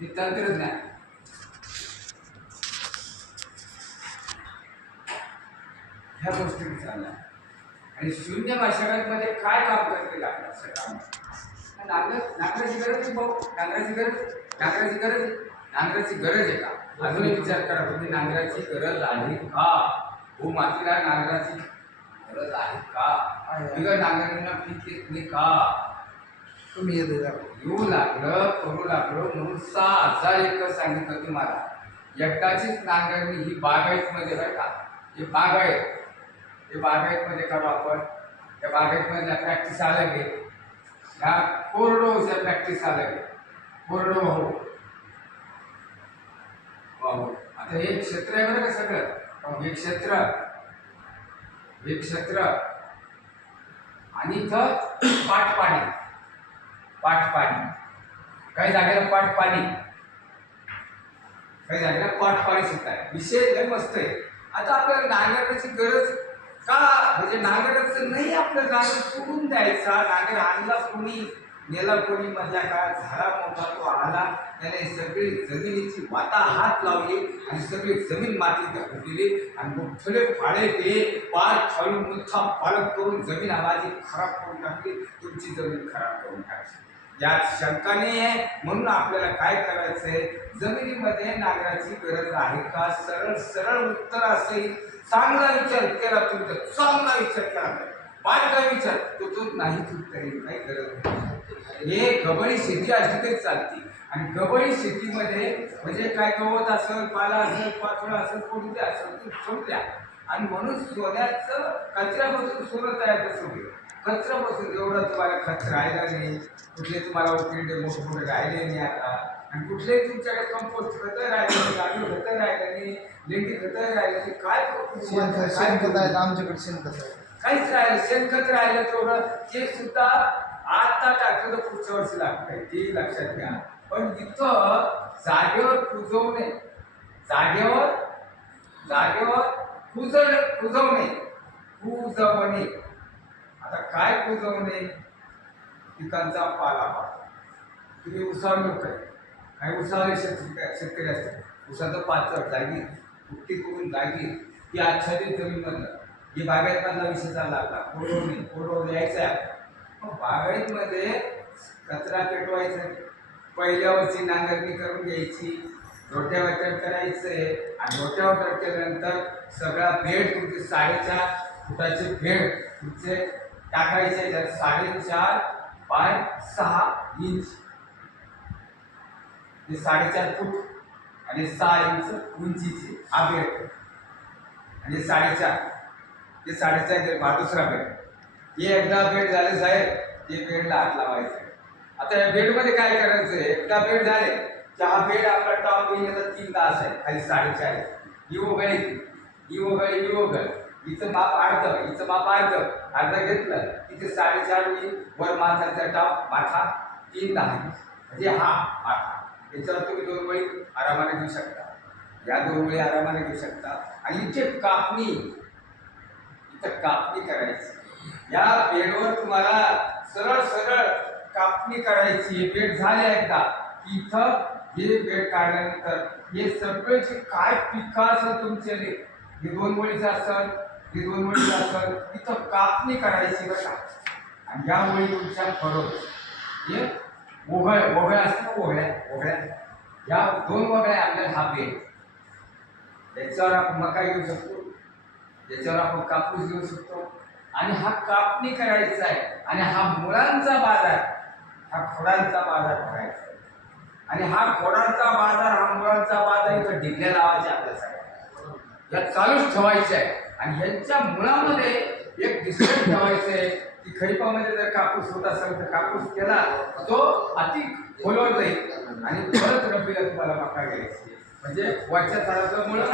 हे तंत्रज्ञान ह्या गोष्टी चालल्या. आणि शून्य भाषामध्ये काय काम करते लागणार काम? नांगराची गरज आहे भाऊ, नांगराची गरज आहे का? अजूनही विचार करा तुम्ही, नांगराची गरज आहे का? मातीला नांगराची गरज आहे का? बिगर नांगरणीला पीक येत नाही का? तुम्ही येऊ लागलं करू लागलो म्हणून 6,000 एकर सांगितलं तुम्हाला. एकदाचीच नांगरणी ही बागायतमध्ये बरं का, हे बागायतमध्ये करू आपण. त्या बागायतमधल्या प्रॅक्टिस अलग आहे, ह्या कोरडोच्या प्रॅक्टिस अलग आहे. कोरडो हो आता हे क्षेत्र आहे बरं का सगळं, हे क्षेत्र आणि इथं पाटपाणी काही जागेला पाटपाणी सुद्धा आहे. विषय लय मस्त आहे. आता आपल्याला नांगरण्याची गरज का? म्हणजे नांगराचं नाही, आपलं नांगर सोडून द्यायचा. नांगर आणला कोणी, नेला कोणी, मधल्या काळात झाला मोठा, तो आला, त्याने सगळी जमिनीची माता हात लावली आणि सगळी जमीन माती घुटली आणि मोठे फाळे ते पार खालून मोठा पालक करून जमीन आवाजी खराब करून टाकली. तुमची जमीन खराब करून टाकली. यात शंका नाही आहे. म्हणून आपल्याला काय करायचंय, जमिनीमध्ये नांगराची गरज आहे का? सरळ उत्तर असेल. चांगला विचार केला तुम्ही तर चांगला विचार केला, बारका विचार तो नाहीच उत्तर येईल, काही गरज नाही. हे गवळी शेती अशी तरी चालते. आणि गवळी शेतीमध्ये म्हणजे काय, गवत असेल, पाला असेल, पाचोळा असेल, सोडू द्या, सोडू द्या. आणि म्हणून सोन्याचं कचऱ्यापासून सोनं तयार कसं होईल? कचऱ्यापासून एवढं तुम्हाला खत राहिला नाही, कुठले तुम्हाला उकिरडे मोठे राहिले नाही आता. आणि कुठलेही तुमच्याकडे कंपोस्ट खतं राहिले नाही, गाडी खतं राहिले नाही, लेंडी खतं राहिले नाही. काय शेणखत आहे आमच्याकडे, शेणखत आहे काहीच राहिलं. शेणखत राहिलं तेवढं, ते सुद्धा आता टाकलं तर पुढच्या वर्षी लागतंय, ते लक्षात घ्या. पण इथं जागेवर कुजवणे, जागेवर कुजवणे. आता काय कुजवणे? पिकांचा पालापाला. तुम्ही उसावर लोक आहे, काही उसावले शेतकरी असतात. उसाचं पाचट जागी कुट्टी करून जागी ती आच्छादित जमीनमधलं ही बागायतमधला विषय चालला लागला. कोरडवून यायचा आहे. मग बागायतमध्ये कचरा पेटवायचा, पहिल्या वर्षी नांगरणी करून घ्यायची, रोट्यावाटर करायचंय. आणि रोट्यावाटर केल्यानंतर सगळा बेड तुमचे 4.5 फुटाचे बेड तुमचे टाकायचे. त्यात 4.5 बाय 6 इंच, हे 4.5 फूट आणि 6 इंच उंचीचे हा बेड. आणि 4.5 दुसरा बेड. हे एकदा बेड झाले साहेब, हे बेडला हात लावायचं. आता या बेडमध्ये काय करायचं? एकदा बेड झाले की हा बेड आपला टॉप येण्याचा 3 तास आहे. खाली 4.5 ही ओघळ हिचं माप अर्ध घेतलं तिथे 4.5 होईल. वर माथ्याचा टॉप माथा 3 10 म्हणजे हा माथा. याच्यावर तुम्ही 2 वळी आरामाने घेऊ शकता, या 2 वळी आरामाने घेऊ शकता. आणि इथं कापणी करायची. या बेडवर तुम्हाला सरळ कापणी करायची. हे बेड झाले एकदा की इथं हे बेड काढल्यानंतर हे सगळे जे काय पिकं असेल तुमचे, हे 2 वळीचं असेल, हे 2 वळीचं असेल, इथं कापणी करायची बरं का. आणि या वळी तुमच्या फरक हे ओघळ असतात, ओघळ्या या 2 वगळ्या आपल्याला हा बेड. याच्यावर आपण मका घेऊ शकतो, याच्यावर आपण कापूस घेऊ शकतो. आणि हा कापणी करायचा आहे. आणि हा मुळांचा बाजार, हा खोडांचा बाजार करायचा आहे. आणि हा खोडांचा बाजार, हा मुळांचा बाजार इथं ढिगल्या लावायचे आपल्यासाठी, या चालूच ठेवायचे आहे. आणि यांच्या मुळामध्ये एक डिस्टन्स ठेवायचं आहे की खरीपामध्ये जर कापूस होत असेल तर कापूस केला तो अति खोलवर जाईल आणि परत रब्बीला तुम्हाला मका घ्यायची. म्हणजे वरच्या थरातलं मुळं,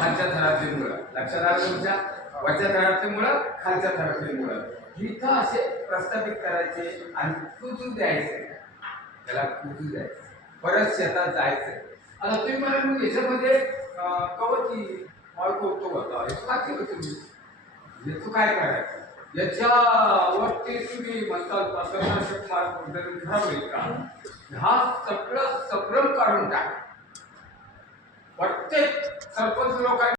खालच्या थरातली मुळं. लक्षात आलं तुमच्या? वरच्या थरातली मुळं, खालच्या थरातली मुळं, इथं असे प्रस्थापित करायचे आणि कुजू द्यायचे. त्याला कुजू द्यायचं, परत शेतात जायचं. आता तुम्ही मला मग याच्यामध्ये कवची होता, याचं काय केलं तुम्ही? याचं काय करायचं? याच्यावरती तुम्ही म्हणताल तसं फार पद्धती खराब होईल का? हा सगळं सभ्रम काढून टाक. प्रत्येक सरपंच लोकांनी